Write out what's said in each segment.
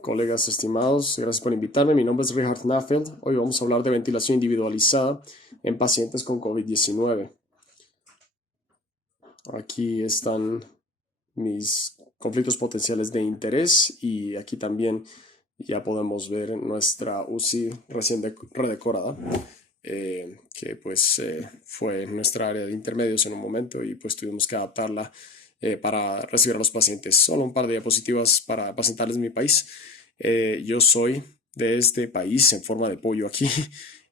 colegas estimados, gracias por invitarme. Mi nombre es Richard Nafeld. Hoy vamos a hablar de ventilación individualizada en pacientes con COVID-19. Aquí están mis conflictos potenciales de interés y aquí también ya podemos ver nuestra UCI recién redecorada, que pues fue nuestra área de intermedios en un momento y pues tuvimos que adaptarla para recibir a los pacientes. Solo un par de diapositivas para presentarles mi país. Yo soy de este país en forma de pollo aquí,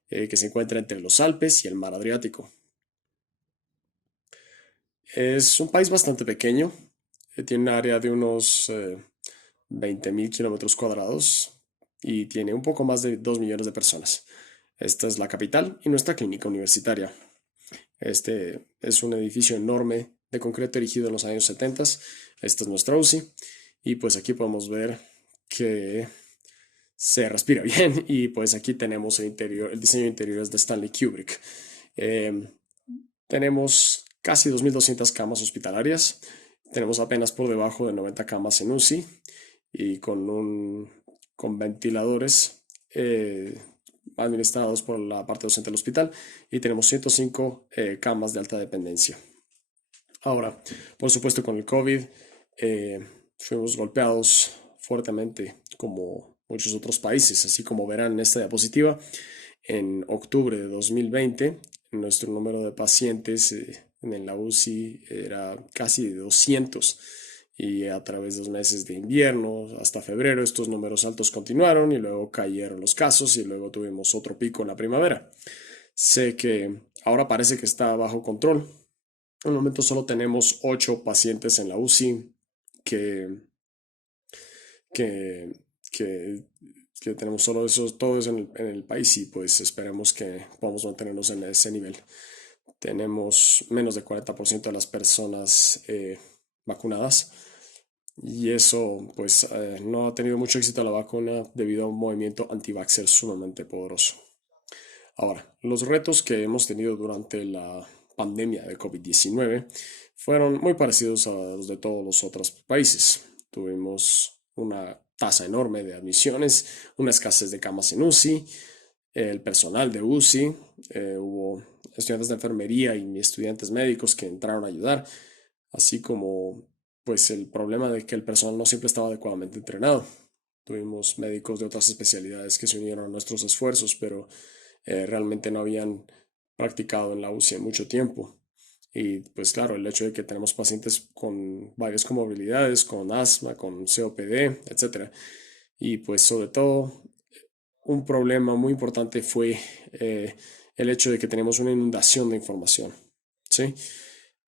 que se encuentra entre los Alpes y el mar Adriático. Es un país bastante pequeño, tiene un área de unos 20.000 kilómetros cuadrados y tiene un poco más de 2 millones de personas. Esta es la capital y nuestra clínica universitaria. Este es un edificio enorme de concreto erigido en los años 70. Esta es nuestra UCI y pues aquí podemos ver que se respira bien y pues aquí tenemos el interior, el diseño interior es de Stanley Kubrick. Eh, Tenemos casi 2.200 camas hospitalarias, tenemos apenas por debajo de 90 camas en UCI y con ventiladores administrados por la parte docente del hospital y tenemos 105 camas de alta dependencia. Ahora, por supuesto, con el COVID fuimos golpeados fuertemente como muchos otros países, así como verán en esta diapositiva. En octubre de 2020, nuestro número de pacientes en la UCI era casi de 200 y a través de los meses de invierno hasta febrero estos números altos continuaron y luego cayeron los casos y luego tuvimos otro pico en la primavera. Sé que ahora parece que está bajo control. En el momento solo tenemos 8 pacientes en la UCI que, que, que, que tenemos solo esos, todos en el país y pues esperemos que podamos mantenernos en ese nivel. Tenemos menos del 40% de las personas vacunadas y eso pues no ha tenido mucho éxito la vacuna debido a un movimiento anti-vaxxer sumamente poderoso. Ahora, los retos que hemos tenido durante la pandemia de COVID-19 fueron muy parecidos a los de todos los otros países. Tuvimos una tasa enorme de admisiones, una escasez de camas en UCI, el personal de UCI, hubo estudiantes de enfermería y estudiantes médicos que entraron a ayudar, así como pues el problema de que el personal no siempre estaba adecuadamente entrenado. Tuvimos médicos de otras especialidades que se unieron a nuestros esfuerzos, pero realmente no habían practicado en la UCI en mucho tiempo. Y pues claro, el hecho de que tenemos pacientes con varias comorbilidades, con asma, con COPD, etcétera. Y pues sobre todo un problema muy importante fue el hecho de que tenemos una inundación de información, ¿sí?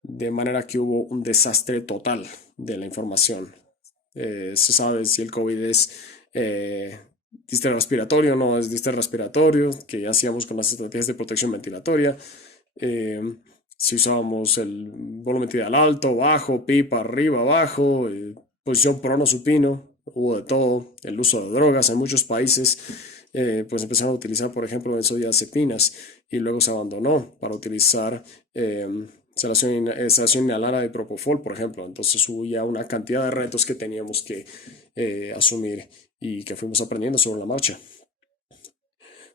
De manera que hubo un desastre total de la información. Se sabe si el COVID es distal respiratorio o no es distal respiratorio, que ya hacíamos con las estrategias de protección ventilatoria. Eh, si usábamos el volumen tidal alto, bajo, pipa, arriba, abajo, posición prono supino, hubo de todo, el uso de drogas en muchos países, pues empezaron a utilizar, por ejemplo, benzodiazepinas y luego se abandonó para utilizar sedación inhalada de propofol, por ejemplo. Entonces hubo ya una cantidad de retos que teníamos que asumir y que fuimos aprendiendo sobre la marcha.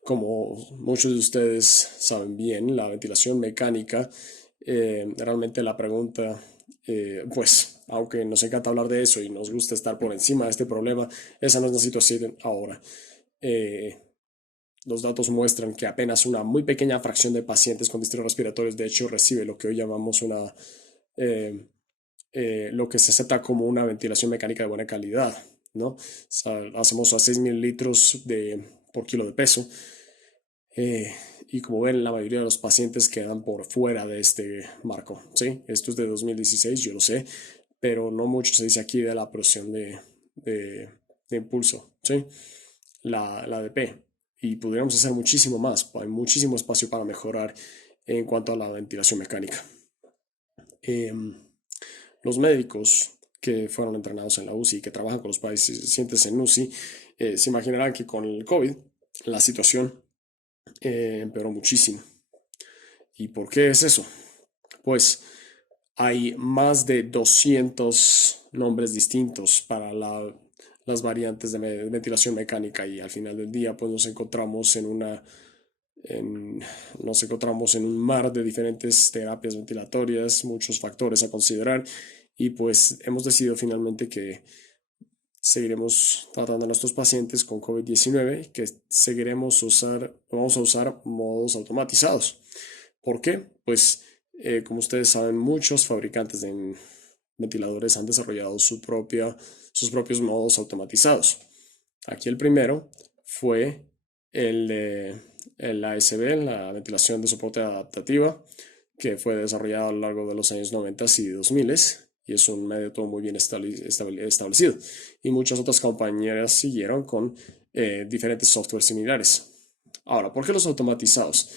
Como muchos de ustedes saben bien, la ventilación mecánica, realmente la pregunta, pues, aunque nos encanta hablar de eso y nos gusta estar por encima de este problema, esa no es la situación ahora. Eh, los datos muestran que apenas una muy pequeña fracción de pacientes con distintos respiratorios, de hecho, recibe lo que hoy llamamos eh, lo que se acepta como una ventilación mecánica de buena calidad, ¿no? O sea, hacemos a 6.000 litros por kilo de peso. Eh, y como ven, la mayoría de los pacientes quedan por fuera de este marco, ¿sí? Esto es de 2016, yo lo sé, pero no mucho se dice aquí de la presión de impulso, ¿sí? La ADP. Y podríamos hacer muchísimo más, hay muchísimo espacio para mejorar en cuanto a la ventilación mecánica. Em, los médicos que fueron entrenados en la UCI y que trabajan con los pacientes en UCI se imaginarán que con el COVID la situación empeoró muchísimo. ¿Y por qué es eso? Pues hay más de 200 nombres distintos para la las variantes de ventilación mecánica y al final del día pues en- nos encontramos en un mar de diferentes terapias ventilatorias, muchos factores a considerar y pues hemos decidido finalmente que seguiremos tratando a nuestros pacientes con COVID-19, que vamos a usar modos automatizados. ¿Por qué? Pues como ustedes saben, muchos fabricantes de ventiladores han desarrollado sus propios modos automatizados. Aquí el primero fue el ASB, la ventilación de soporte adaptativa, que fue desarrollado a lo largo de los años 90 y 2000 y es un método muy bien establecido. Y muchas otras compañías siguieron con diferentes softwares similares. Ahora, ¿por qué los automatizados?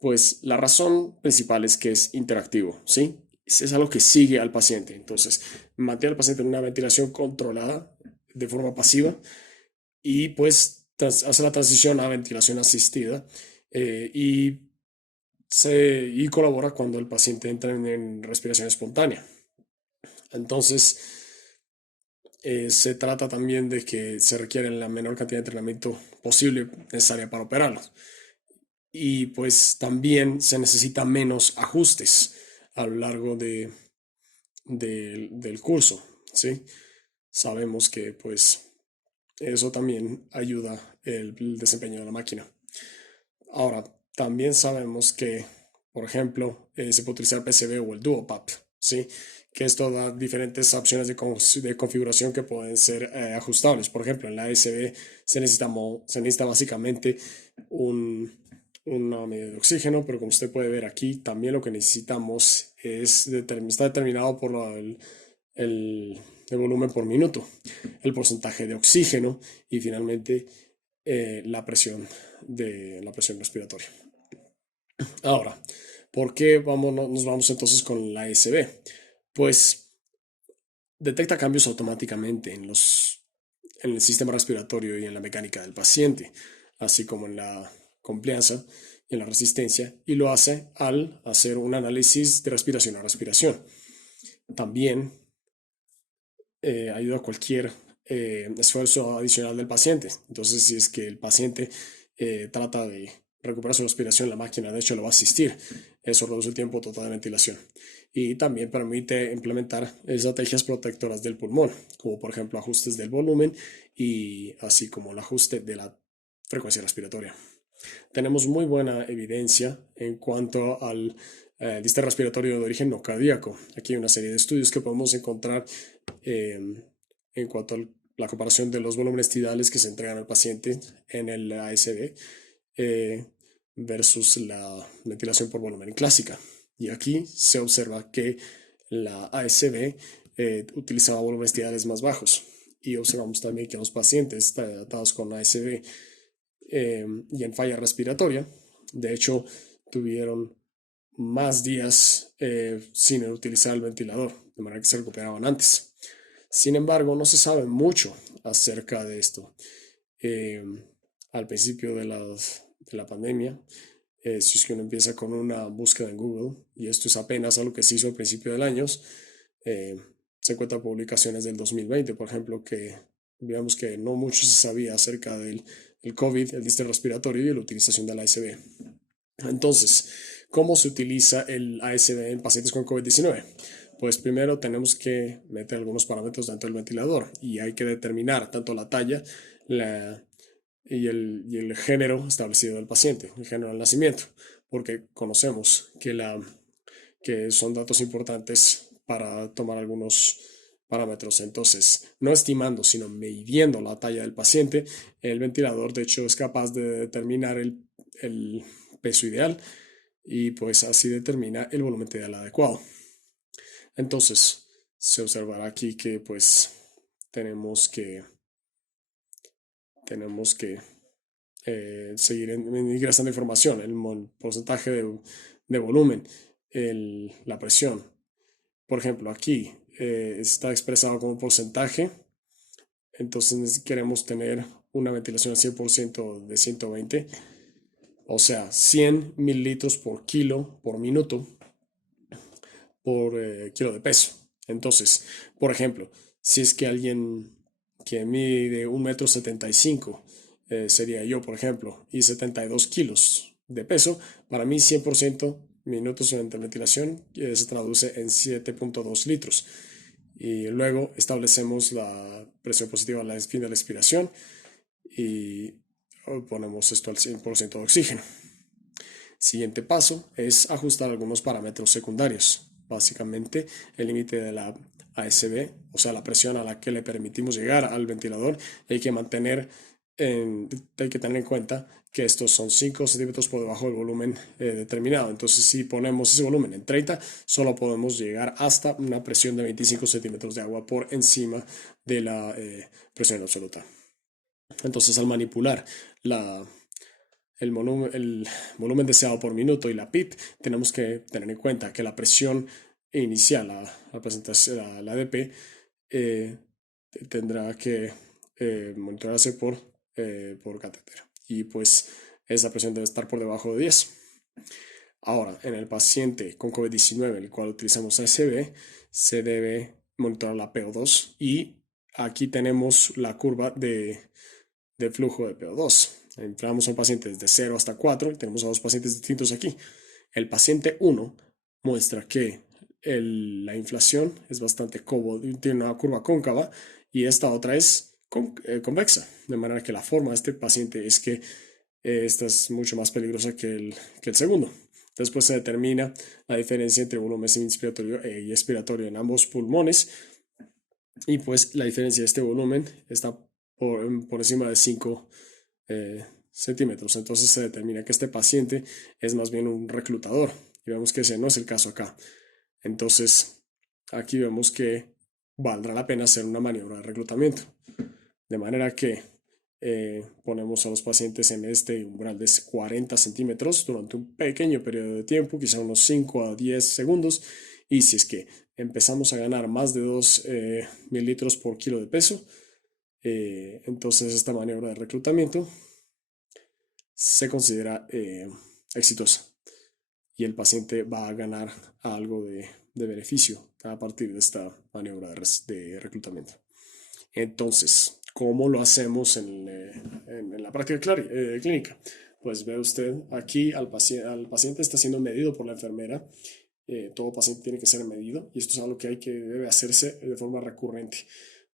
Pues la razón principal es que es interactivo, ¿sí? Es algo que sigue al paciente. Entonces, mantiene al paciente en una ventilación controlada de forma pasiva y pues hace la transición a ventilación asistida y, y colabora cuando el paciente entra en respiración espontánea. Entonces, se trata también de que se requiere la menor cantidad de entrenamiento posible necesaria para operarlos. Y pues también se necesita menos ajustes a lo largo del curso, ¿sí? Sabemos que pues eso también ayuda el desempeño de la máquina. Ahora, también sabemos que, por ejemplo, se puede utilizar PCB o el DuoPAP, ¿sí? Que esto da diferentes opciones de configuración que pueden ser ajustables. Por ejemplo, en la ASB se necesita básicamente un, una medida de oxígeno, pero como usted puede ver aquí, también lo que necesitamos está determinado por el, el volumen por minuto, el porcentaje de oxígeno y finalmente la presión respiratoria. Ahora, ¿por qué nos vamos entonces con la ASB? Pues detecta cambios automáticamente en el sistema respiratorio y en la mecánica del paciente, así como en la complianza y en la resistencia, y lo hace al hacer un análisis de respiración a respiración. También ayuda a cualquier esfuerzo adicional del paciente. Entonces, si es que el paciente trata de recuperar su respiración, la máquina de hecho lo va a asistir. Eso reduce el tiempo total de ventilación. Y también permite implementar estrategias protectoras del pulmón, como por ejemplo ajustes del volumen y así como el ajuste de la frecuencia respiratoria. Tenemos muy buena evidencia en cuanto al diste respiratorio de origen no cardíaco. Aquí hay una serie de estudios que podemos encontrar en cuanto a la comparación de los volúmenes tidales que se entregan al paciente en el ASD versus la ventilación por volumen clásica. Y aquí se observa que la ASB utilizaba volúmenes tidales más bajos. Y observamos también que los pacientes tratados con ASB y en falla respiratoria, de hecho, tuvieron más días sin utilizar el ventilador, de manera que se recuperaban antes. Sin embargo, no se sabe mucho acerca de esto. Eh, Al principio de la pandemia, si es que uno empieza con una búsqueda en Google, y esto es apenas algo que se hizo al principio del año, se encuentran publicaciones del 2020, por ejemplo, que digamos que no mucho se sabía acerca del COVID, el diste respiratorio y la utilización del ASB. Entonces, ¿cómo se utiliza el ASB en pacientes con COVID-19? Pues primero tenemos que meter algunos parámetros dentro del ventilador y hay que determinar tanto la talla y el género establecido del paciente, el género del nacimiento, porque conocemos que son datos importantes para tomar algunos parámetros. Entonces, no estimando, sino midiendo la talla del paciente, el ventilador de hecho es capaz de determinar el peso ideal y pues así determina el volumen tidal adecuado. Entonces, se observará aquí que pues tenemos que, tenemos que seguir ingresando información, el porcentaje de volumen, la presión. Por ejemplo, aquí está expresado como porcentaje, entonces queremos tener una ventilación al 100% de 120, o sea, 100 mililitros por kilo por minuto por kilo de peso. Entonces, por ejemplo, si es que alguien que mide 1,75 m, sería yo, por ejemplo, y 72 kilos de peso, para mí 100% minutos de ventilación se traduce en 7,2 litros. Y luego establecemos la presión positiva al fin de la expiración y ponemos esto al 100% de oxígeno. Siguiente paso es ajustar algunos parámetros secundarios. Básicamente el límite de la ASB, o sea, la presión a la que le permitimos llegar al ventilador. Hay que hay que tener en cuenta que estos son 5 centímetros por debajo del volumen determinado. Entonces, si ponemos ese volumen en 30, solo podemos llegar hasta una presión de 25 centímetros de agua por encima de la presión absoluta. Entonces, al manipular el volumen deseado por minuto y la PIP, tenemos que tener en cuenta que la presión inicial, la ADP, tendrá que monitorarse por catéter. Y pues esa presión debe estar por debajo de 10. Ahora, en el paciente con COVID-19, en el cual utilizamos ASB, se debe monitorar la PO2 y aquí tenemos la curva de flujo de PO2. Inflamos a un paciente desde 0 hasta 4 y tenemos a dos pacientes distintos aquí. El paciente 1 muestra que la inflación es bastante cómoda, tiene una curva cóncava y esta otra es convexa, de manera que la forma de este paciente es que esta es mucho más peligrosa que el segundo. Después se determina la diferencia entre volumen inspiratorio y expiratorio en ambos pulmones y pues la diferencia de este volumen está por encima de 5 centímetros. Entonces se determina que este paciente es más bien un reclutador y vemos que ese no es el caso acá. Entonces aquí vemos que valdrá la pena hacer una maniobra de reclutamiento, de manera que ponemos a los pacientes en este umbral de 40 centímetros durante un pequeño periodo de tiempo, quizá unos 5 a 10 segundos, y si es que empezamos a ganar más de 2 mililitros por kilo de peso, entonces esta maniobra de reclutamiento se considera exitosa y el paciente va a ganar algo de beneficio a partir de esta maniobra de reclutamiento. Entonces, ¿cómo lo hacemos en la práctica clínica? Pues ve usted aquí al paciente está siendo medido por la enfermera. Todo paciente tiene que ser medido y esto es algo que debe hacerse de forma recurrente,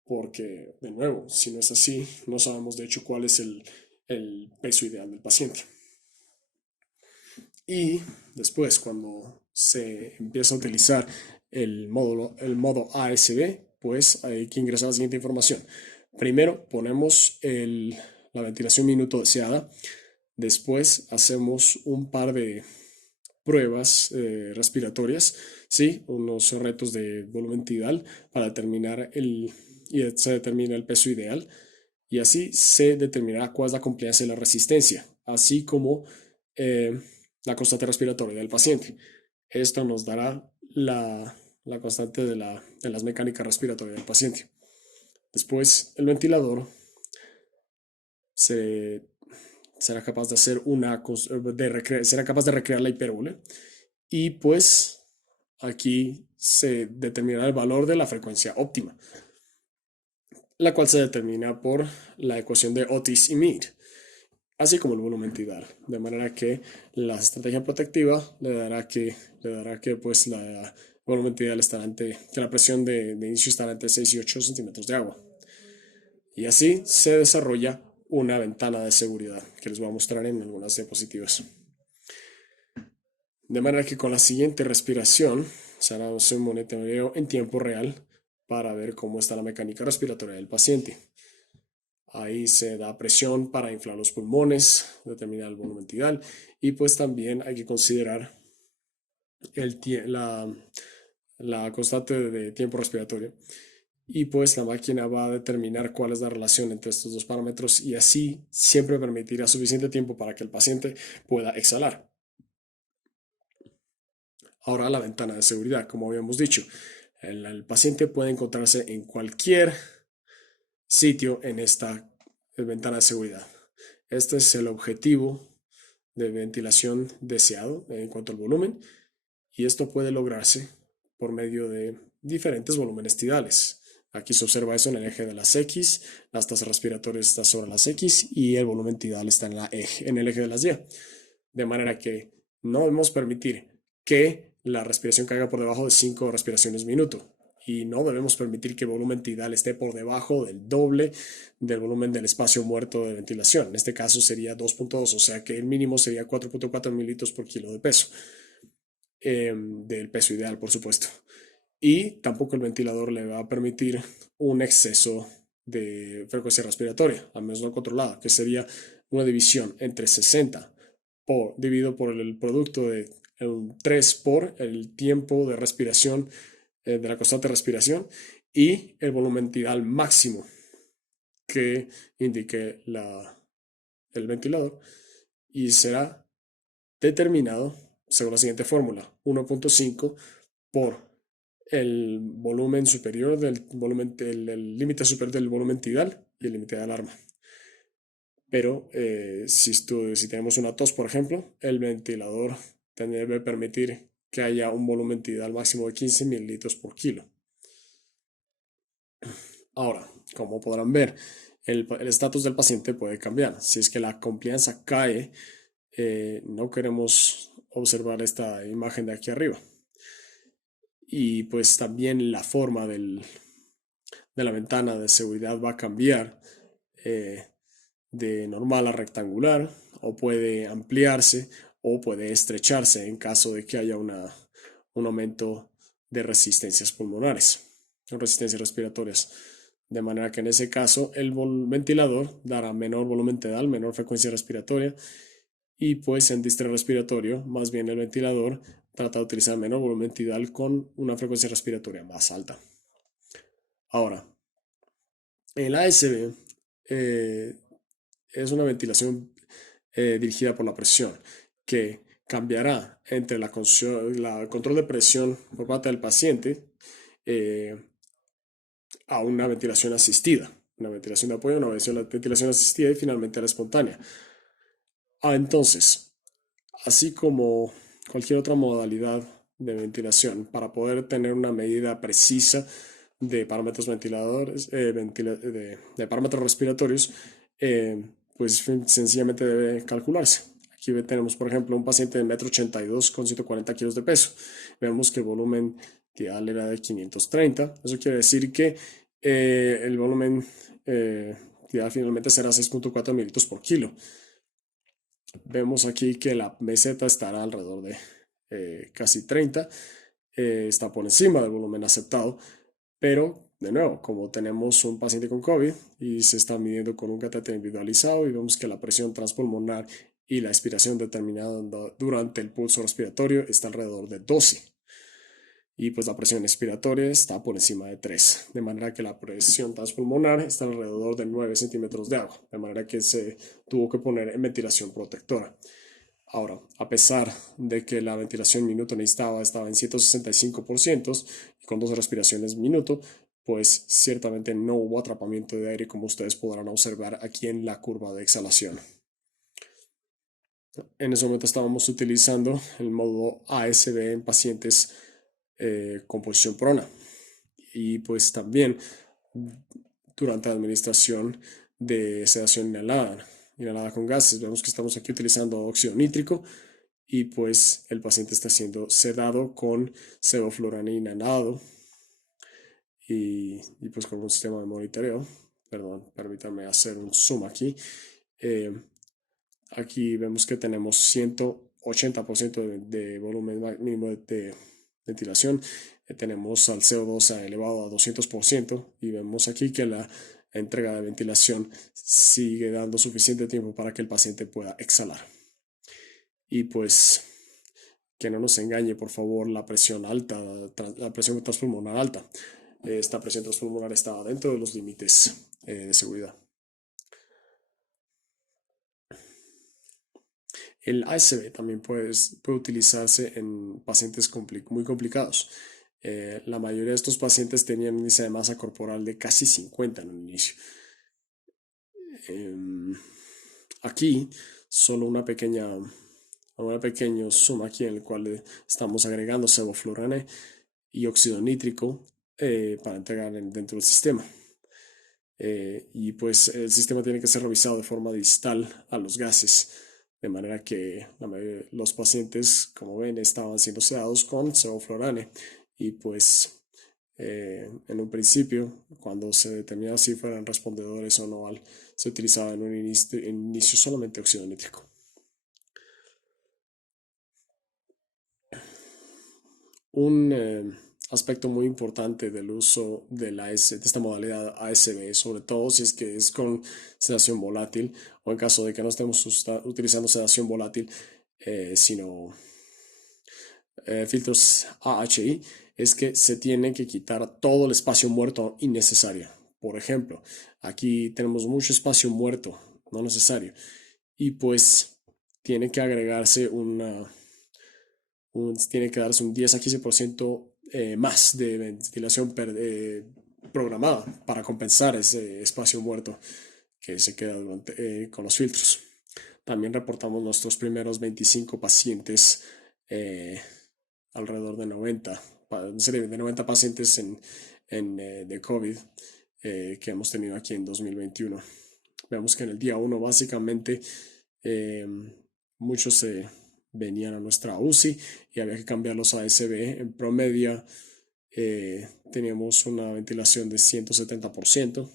porque de nuevo, si no es así, no sabemos de hecho cuál es el peso ideal del paciente. Y después, cuando se empieza a utilizar el modo ASB, pues hay que ingresar la siguiente información. Primero ponemos la ventilación minuto deseada. Después hacemos un par de pruebas respiratorias, ¿sí? Unos retos de volumen tidal para determinar y se determina el peso ideal. Y así se determinará cuál es la compliancia y la resistencia, así como la constante respiratoria del paciente. Esto nos dará la constante de las mecánicas respiratorias del paciente. Después, el ventilador será capaz de hacer será capaz de recrear la hipérbole y pues aquí se determinará el valor de la frecuencia óptima, la cual se determina por la ecuación de Otis y Mead, así como el volumen tidal, de manera que la estrategia protectiva le dará que pues la volumen tidal que la presión de inicio estará entre 6 y 8 centímetros de agua. Y así se desarrolla una ventana de seguridad que les voy a mostrar en algunas diapositivas. De manera que con la siguiente respiración se hará un monitoreo en tiempo real para ver cómo está la mecánica respiratoria del paciente. Ahí se da presión para inflar los pulmones, determinar el volumen tidal y pues también hay que considerar la constante de tiempo respiratorio. Y pues la máquina va a determinar cuál es la relación entre estos dos parámetros y así siempre permitirá suficiente tiempo para que el paciente pueda exhalar. Ahora la ventana de seguridad, como habíamos dicho, el paciente puede encontrarse en cualquier sitio en esta ventana de seguridad. Este es el objetivo de ventilación deseado en cuanto al volumen y esto puede lograrse por medio de diferentes volúmenes tidales. Aquí se observa eso en el eje de las X, las tasas respiratorias están sobre las X y el volumen tidal está en el eje de las Y. De manera que no debemos permitir que la respiración caiga por debajo de 5 respiraciones minuto. Y no debemos permitir que el volumen tidal esté por debajo del doble del volumen del espacio muerto de ventilación. En este caso sería 2.2, o sea que el mínimo sería 4.4 mililitros por kilo de peso. Del peso ideal, por supuesto. Y tampoco el ventilador le va a permitir un exceso de frecuencia respiratoria, al menos no controlada, que sería una división entre 60 dividido por el producto de 3 por el tiempo de respiración, de la constante respiración, y el volumen tidal máximo que indique el ventilador, y será determinado según la siguiente fórmula: 1.5 por el volumen superior del volumen, el límite superior del volumen tidal y el límite de alarma. Pero si tenemos una tos, por ejemplo, el ventilador debe permitir que haya un volumen tidal máximo de 15 mililitros por kilo. Ahora, como podrán ver, el estatus del paciente puede cambiar. Si es que la confianza cae, no queremos observar esta imagen de aquí arriba. Y pues también la forma de la ventana de seguridad va a cambiar de normal a rectangular, o puede ampliarse o puede estrecharse en caso de que haya un aumento de resistencias pulmonares o resistencias respiratorias. De manera que en ese caso el ventilador dará menor volumen tidal, menor frecuencia respiratoria, y pues en distrés respiratorio, más bien el ventilador trata de utilizar menor volumen tidal con una frecuencia respiratoria más alta. Ahora, el ASB es una ventilación dirigida por la presión, que cambiará entre la control de presión por parte del paciente a una ventilación asistida, una ventilación de apoyo, una ventilación asistida y finalmente la espontánea. Entonces, así como cualquier otra modalidad de ventilación, para poder tener una medida precisa de parámetros ventiladores, de parámetros respiratorios, pues sencillamente debe calcularse. Aquí tenemos, por ejemplo, un paciente de 1,82 m con 140 kilos de peso. Vemos que el volumen tidal era de 530. Eso quiere decir que el volumen tidal finalmente será 6.4 mililitros por kilo. Vemos aquí que la meseta estará alrededor de casi 30, está por encima del volumen aceptado, pero de nuevo, como tenemos un paciente con COVID y se está midiendo con un catéter individualizado, y vemos que la presión transpulmonar y la expiración determinada durante el pulso respiratorio está alrededor de 12. Y pues la presión expiratoria está por encima de 3, de manera que la presión transpulmonar está alrededor de 9 centímetros de agua, de manera que se tuvo que poner en ventilación protectora. Ahora, a pesar de que la ventilación minuto estaba en 165% y con 12 respiraciones minuto, pues ciertamente no hubo atrapamiento de aire, como ustedes podrán observar aquí en la curva de exhalación. En ese momento estábamos utilizando el módulo ASB en pacientes con posición prona, y pues también durante la administración de sedación inhalada con gases. Vemos que estamos aquí utilizando óxido nítrico, y pues el paciente está siendo sedado con sevoflurane inhalado y pues con un sistema de monitoreo. Perdón, permítanme hacer un zoom aquí. Aquí vemos que tenemos 180% de volumen mínimo de ventilación. Tenemos al CO2 elevado a 200%, y vemos aquí que la entrega de ventilación sigue dando suficiente tiempo para que el paciente pueda exhalar. Y pues que no nos engañe, por favor, la presión alta, la presión transpulmonar alta. Esta presión transpulmonar estaba dentro de los límites de seguridad. El ASB también puede utilizarse en pacientes muy complicados. La mayoría de estos pacientes tenían un índice de masa corporal de casi 50 en un inicio. Aquí solo un pequeño zoom aquí, en el cual estamos agregando sevoflurane y óxido nítrico para entregar dentro del sistema. Y pues el sistema tiene que ser revisado de forma distal a los gases, de manera que los pacientes, como ven, estaban siendo sedados con sevoflurane y pues en un principio, cuando se determinaba si fueran respondedores o no, se utilizaba en un inicio solamente óxido nítrico. Un aspecto muy importante del uso de esta modalidad ASB, sobre todo si es que es con sedación volátil o en caso de que no estemos utilizando sedación volátil, sino filtros AHI, es que se tiene que quitar todo el espacio muerto innecesario. Por ejemplo, aquí tenemos mucho espacio muerto, no necesario, y pues tiene que agregarse tiene que darse un 10 a 15% más de ventilación programada para compensar ese espacio muerto que se queda con los filtros. También reportamos nuestros primeros 25 pacientes, eh, alrededor de 90, en serio, de 90 pacientes de COVID que hemos tenido aquí en 2021. Vemos que en el día 1 básicamente eh, muchos se venían a nuestra UCI y había que cambiarlos a ASB. En promedio teníamos una ventilación de 170%.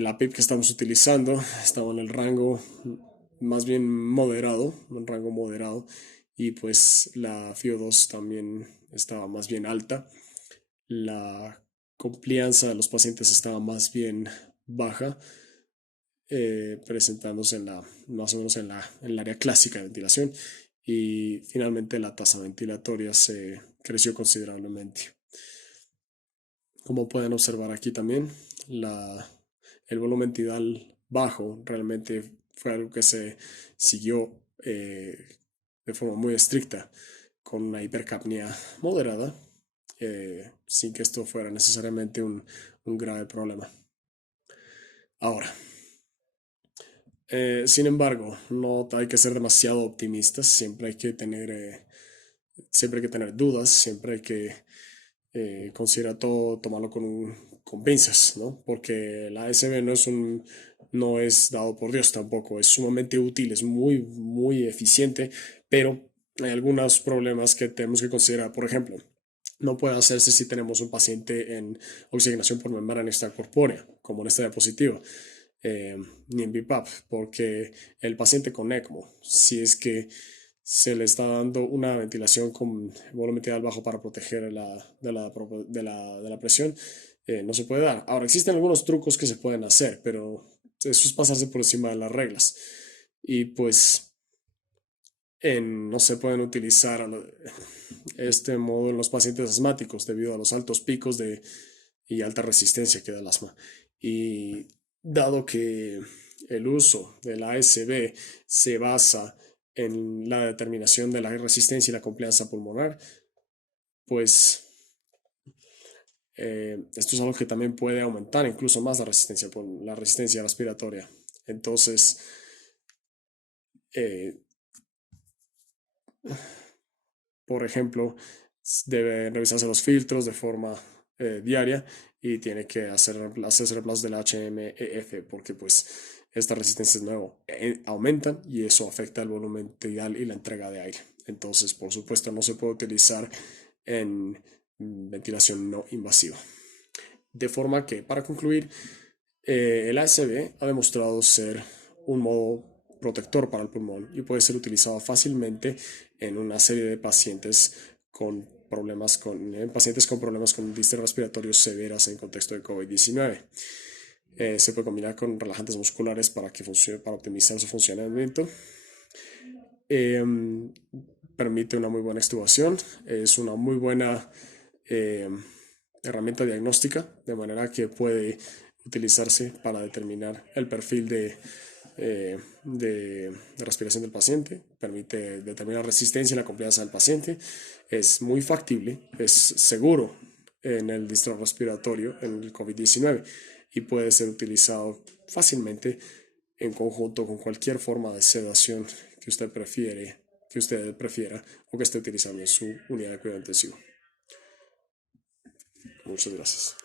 La PIP que estamos utilizando estaba en el rango más bien moderado, un rango moderado, y pues la FIO2 también estaba más bien alta. La complianza de los pacientes estaba más bien baja, presentándose más o menos en el área clásica de ventilación, y finalmente la tasa ventilatoria se creció considerablemente. Como pueden observar aquí también, el volumen tidal bajo realmente fue algo que se siguió de forma muy estricta, con una hipercapnia moderada, sin que esto fuera necesariamente un grave problema. Ahora, sin embargo, no hay que ser demasiado optimistas, siempre hay que tener dudas, siempre hay que considerar todo, tomarlo con pinzas, ¿no? Porque la ASB no es dado por Dios tampoco, es sumamente útil, es muy, muy eficiente, pero hay algunos problemas que tenemos que considerar. Por ejemplo, no puede hacerse si tenemos un paciente en oxigenación por membrana extracorpórea, como en esta diapositiva, ni en BIPAP, porque el paciente con ECMO, si es que se le está dando una ventilación con volumen tidal bajo para proteger de la presión, no se puede dar. Ahora, existen algunos trucos que se pueden hacer, pero eso es pasarse por encima de las reglas. Y pues no se pueden utilizar este modo en los pacientes asmáticos debido a los altos picos y alta resistencia que da el asma. Y dado que el uso de la ASB se basa en la determinación de la resistencia y la complianza pulmonar, pues esto es algo que también puede aumentar incluso más la resistencia respiratoria. Entonces, eh, por ejemplo, debe revisarse los filtros de forma diaria y tiene que hacerse reemplazo del HMEF porque pues estas resistencias nuevo aumentan y eso afecta el volumen tidal y la entrega de aire. Entonces, por supuesto, no se puede utilizar en ventilación no invasiva. De forma que, para concluir, el ASB ha demostrado ser un modo protector para el pulmón y puede ser utilizado fácilmente en una serie de pacientes pacientes con problemas con disturbios respiratorios severas en contexto de COVID-19. Se puede combinar con relajantes musculares para optimizar su funcionamiento. Eh, Permite una muy buena extubación, es una muy buena eh, herramienta diagnóstica, de manera que puede utilizarse para determinar el perfil de respiración del paciente, permite determinar resistencia y la complianza del paciente, es muy factible, es seguro en el distrito respiratorio, en el COVID-19, y puede ser utilizado fácilmente en conjunto con cualquier forma de sedación que usted prefiera o que esté utilizando en su unidad de cuidado intensivo. Muchas gracias.